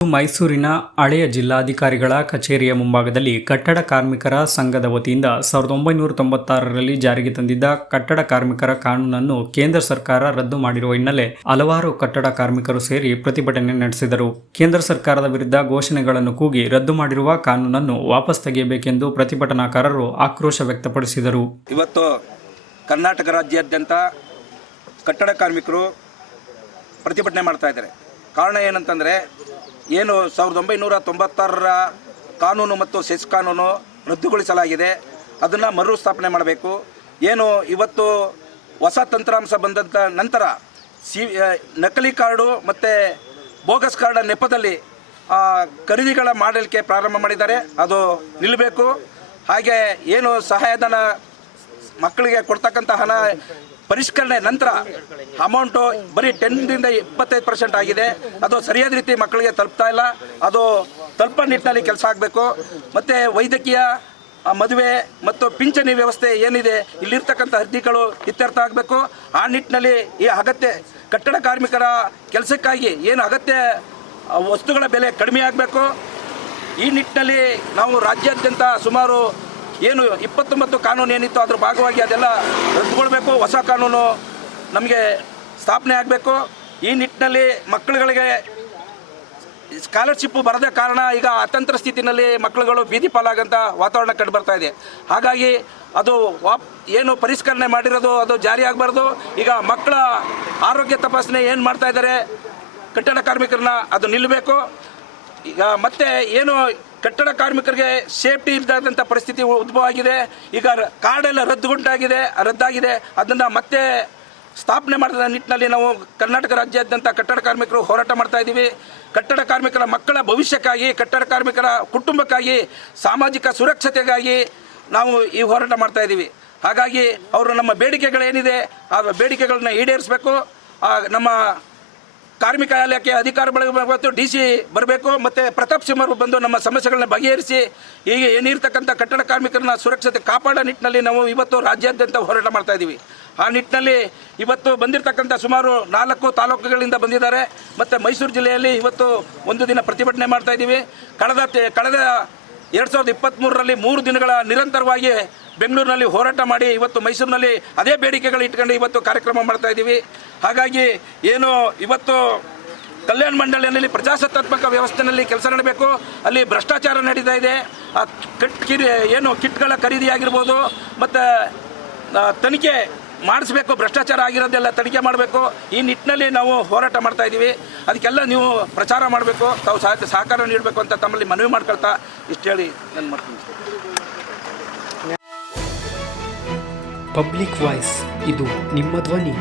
ಮೈಸೂರಿನ ಹಳೆಯ ಜಿಲ್ಲಾಧಿಕಾರಿಗಳ ಕಚೇರಿಯ ಮುಂಭಾಗದಲ್ಲಿ ಕಟ್ಟಡ ಕಾರ್ಮಿಕರ ಸಂಘದ ವತಿಯಿಂದ 1996ರಲ್ಲಿ ಜಾರಿಗೆ ತಂದಿದ್ದ ಕಟ್ಟಡ ಕಾರ್ಮಿಕರ ಕಾನೂನನ್ನು ಕೇಂದ್ರ ಸರ್ಕಾರ ರದ್ದು ಮಾಡಿರುವ ಹಿನ್ನೆಲೆ ಹಲವಾರು ಕಟ್ಟಡ ಕಾರ್ಮಿಕರು ಸೇರಿ ಪ್ರತಿಭಟನೆ ನಡೆಸಿದರು. ಕೇಂದ್ರ ಸರ್ಕಾರದ ವಿರುದ್ಧ ಘೋಷಣೆಗಳನ್ನು ಕೂಗಿ ರದ್ದು ಮಾಡಿರುವ ಕಾನೂನನ್ನು ವಾಪಸ್ ತೆಗೆಯಬೇಕೆಂದು ಪ್ರತಿಭಟನಾಕಾರರು ಆಕ್ರೋಶ ವ್ಯಕ್ತಪಡಿಸಿದರು. ಇವತ್ತು ಕರ್ನಾಟಕ ರಾಜ್ಯಾದ್ಯಂತ ಕಟ್ಟಡ ಕಾರ್ಮಿಕರು ಪ್ರತಿಭಟನೆ ಮಾಡ್ತಾ ಇದ್ದಾರೆ. ಕಾರಣ ಏನಂತಂದರೆ, ಏನು 1996ರ ಕಾನೂನು ಮತ್ತು ಸೆಸ್ ಕಾನೂನು ರದ್ದುಗೊಳಿಸಲಾಗಿದೆ, ಅದನ್ನು ಮರುಸ್ಥಾಪನೆ ಮಾಡಬೇಕು. ಏನು ಇವತ್ತು ಹೊಸ ತಂತ್ರಾಂಶ ಬಂದಂಥ ನಂತರ ನಕಲಿ ಕಾರ್ಡು ಮತ್ತು ಬೋಗಸ್ ಕಾರ್ಡ್ ನೆಪದಲ್ಲಿ ಖರೀದಿಗಳ ಮಾಡಲಿಕ್ಕೆ ಪ್ರಾರಂಭ ಮಾಡಿದ್ದಾರೆ, ಅದು ನಿಲ್ಲಬೇಕು. ಹಾಗೆ ಏನು ಸಹಾಯಧನ ಮಕ್ಕಳಿಗೆ ಕೊಡ್ತಕ್ಕಂಥ ಹಣ ಪರಿಷ್ಕರಣೆ ನಂತರ ಅಮೌಂಟು ಬರೀ 10ರಿಂದ 25% ಆಗಿದೆ. ಅದು ಸರಿಯಾದ ರೀತಿ ಮಕ್ಕಳಿಗೆ ತಲುಪ್ತಾ ಇಲ್ಲ. ಅದು ತಲುಪೋ ನಿಟ್ಟಿನಲ್ಲಿ ಕೆಲಸ ಆಗಬೇಕು. ಮತ್ತು ವೈದ್ಯಕೀಯ, ಮದುವೆ ಮತ್ತು ಪಿಂಚಣಿ ವ್ಯವಸ್ಥೆ ಏನಿದೆ, ಇಲ್ಲಿರ್ತಕ್ಕಂಥ ಅರ್ಜಿಗಳು ಇತ್ಯರ್ಥ ಆಗಬೇಕು. ಆ ನಿಟ್ಟಿನಲ್ಲಿ ಈ ಅಗತ್ಯ ಕಟ್ಟಡ ಕಾರ್ಮಿಕರ ಕೆಲಸಕ್ಕಾಗಿ ಏನು ಅಗತ್ಯ ವಸ್ತುಗಳ ಬೆಲೆ ಕಡಿಮೆ ಆಗಬೇಕು. ಈ ನಿಟ್ಟಿನಲ್ಲಿ ನಾವು ರಾಜ್ಯಾದ್ಯಂತ ಸುಮಾರು ಏನು 29 ಕಾನೂನು ಏನಿತ್ತು ಅದರ ಭಾಗವಾಗಿ ಅದೆಲ್ಲ ರದ್ದುಗೊಳ್ಬೇಕು. ಹೊಸ ಕಾನೂನು ನಮಗೆ ಸ್ಥಾಪನೆ ಆಗಬೇಕು. ಈ ನಿಟ್ಟಿನಲ್ಲಿ ಮಕ್ಕಳುಗಳಿಗೆ ಸ್ಕಾಲರ್ಶಿಪ್ಪು ಬರದ ಕಾರಣ ಈಗ ಅತಂತ್ರ ಸ್ಥಿತಿನಲ್ಲಿ ಮಕ್ಕಳುಗಳು ಬೀದಿ ಪಾಲಾಗಂಥ ವಾತಾವರಣ ಕಂಡು ಬರ್ತಾ ಇದೆ. ಹಾಗಾಗಿ ಅದು ಏನು ಪರಿಷ್ಕರಣೆ ಮಾಡಿರೋದು ಅದು ಜಾರಿ ಆಗಬಾರ್ದು. ಈಗ ಮಕ್ಕಳ ಆರೋಗ್ಯ ತಪಾಸಣೆ ಏನು ಮಾಡ್ತಾ ಇದ್ದಾರೆ ಕಟ್ಟಡ ಕಾರ್ಮಿಕರನ್ನ, ಅದು ನಿಲ್ಲಬೇಕು. ಈಗ ಮತ್ತೆ ಏನು ಕಟ್ಟಡ ಕಾರ್ಮಿಕರಿಗೆ ಸೇಫ್ಟಿ ಇಲ್ಲದಂಥ ಪರಿಸ್ಥಿತಿ ಉದ್ಭವ ಆಗಿದೆ. ಈಗ ಕಾರ್ಡೆಲ್ಲ ರದ್ದಾಗಿದೆ. ಅದನ್ನು ಮತ್ತೆ ಸ್ಥಾಪನೆ ಮಾಡಿದ ನಿಟ್ಟಿನಲ್ಲಿ ನಾವು ಕರ್ನಾಟಕ ರಾಜ್ಯಾದ್ಯಂತ ಕಟ್ಟಡ ಕಾರ್ಮಿಕರು ಹೋರಾಟ ಮಾಡ್ತಾ ಇದ್ದೀವಿ. ಕಟ್ಟಡ ಕಾರ್ಮಿಕರ ಮಕ್ಕಳ ಭವಿಷ್ಯಕ್ಕಾಗಿ, ಕಟ್ಟಡ ಕಾರ್ಮಿಕರ ಕುಟುಂಬಕ್ಕಾಗಿ, ಸಾಮಾಜಿಕ ಸುರಕ್ಷತೆಗಾಗಿ ನಾವು ಈ ಹೋರಾಟ ಮಾಡ್ತಾ ಇದ್ದೀವಿ. ಹಾಗಾಗಿ ಅವರು ನಮ್ಮ ಬೇಡಿಕೆಗಳೇನಿದೆ ಆ ಬೇಡಿಕೆಗಳನ್ನ ಈಡೇರಿಸಬೇಕು. ನಮ್ಮ ಕಾರ್ಮಿಕ ಇಲಾಖೆ ಅಧಿಕಾರಿಗಳು DC ಬರಬೇಕು, ಮತ್ತು ಪ್ರತಾಪ್ ಸಿಂಹರು ಬಂದು ನಮ್ಮ ಸಮಸ್ಯೆಗಳನ್ನ ಬಗೆಹರಿಸಿ ಈಗ ಏನಿರ್ತಕ್ಕಂಥ ಕಟ್ಟಡ ಕಾರ್ಮಿಕರನ್ನ ಸುರಕ್ಷತೆ ಕಾಪಾಡೋ ನಿಟ್ಟಿನಲ್ಲಿ ನಾವು ಇವತ್ತು ರಾಜ್ಯಾದ್ಯಂತ ಹೋರಾಟ ಮಾಡ್ತಾ ಇದ್ದೀವಿ. ಆ ನಿಟ್ಟಿನಲ್ಲಿ ಇವತ್ತು ಬಂದಿರತಕ್ಕಂಥ ಸುಮಾರು 4 ತಾಲೂಕುಗಳಿಂದ ಬಂದಿದ್ದಾರೆ. ಮತ್ತು ಮೈಸೂರು ಜಿಲ್ಲೆಯಲ್ಲಿ ಇವತ್ತು ಒಂದು ದಿನ ಪ್ರತಿಭಟನೆ ಮಾಡ್ತಾ ಇದ್ದೀವಿ. ಕಳೆದ 2023ರಲ್ಲಿ 3 ದಿನಗಳ ನಿರಂತರವಾಗಿ ಬೆಂಗಳೂರಿನಲ್ಲಿ ಹೋರಾಟ ಮಾಡಿ ಇವತ್ತು ಮೈಸೂರಿನಲ್ಲಿ ಅದೇ ಬೇಡಿಕೆಗಳು ಇಟ್ಕೊಂಡು ಇವತ್ತು ಕಾರ್ಯಕ್ರಮ ಮಾಡ್ತಾ ಇದ್ದೀವಿ. ಹಾಗಾಗಿ ಏನು ಇವತ್ತು ಕಲ್ಯಾಣ ಮಂಡಳಿಯಲ್ಲಿ ಪ್ರಜಾಸತ್ತಾತ್ಮಕ ವ್ಯವಸ್ಥೆಯಲ್ಲಿ ಕೆಲಸ ನಡೆಯಬೇಕು. ಅಲ್ಲಿ ಭ್ರಷ್ಟಾಚಾರ ನಡೀತಾ ಇದೆ. ಏನು ಕಿಟ್ಗಳ ಖರೀದಿ ಆಗಿರ್ಬೋದು, ಮತ್ತು ತನಿಖೆ ಮಾಡಿಸ್ಬೇಕು, ಭ್ರಷ್ಟಾಚಾರ ಆಗಿರೋದೆಲ್ಲ ತನಿಖೆ ಮಾಡಬೇಕು. ಈ ನಿಟ್ಟಿನಲ್ಲಿ ನಾವು ಹೋರಾಟ ಮಾಡ್ತಾ ಇದ್ದೀವಿ. ಅದಕ್ಕೆಲ್ಲ ನೀವು ಪ್ರಚಾರ ಮಾಡಬೇಕು, ತಾವು ಸಹಕಾರ ನೀಡಬೇಕು ಅಂತ ತಮ್ಮಲ್ಲಿ ಮನವಿ ಮಾಡ್ಕೊಳ್ತಾ ಇಷ್ಟು ಹೇಳಿ ನಾನು ಮಾಡ್ತೀನಿ. ಪಬ್ಲಿಕ್ ವಾಯ್ಸ್, ಇದು ನಿಮ್ಮ ಧ್ವನಿ.